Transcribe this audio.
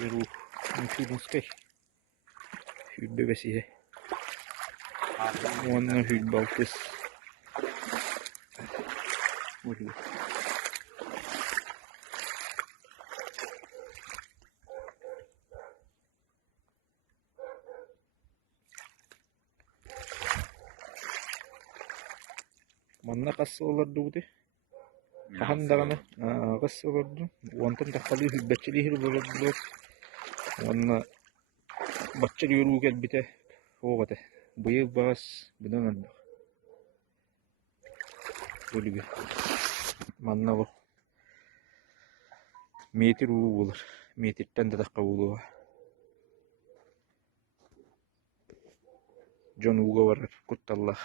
Беру мультимуской. Хүйт бебесиhe. Онна хүйт балтыс. Өлі. Манна қасы оларды бұды. Қахандағаны қасы оларды. Онтан таққалы хүйтбәтчілі хір оларды. Онна баччылы өру кәлбіте оғаты. Бұйы бағас бұдан ардық. Өлігі. Манна бұл. Метр уы болыр. Метрттен да таққа болуға. Жон уға барыр. Құтталлах.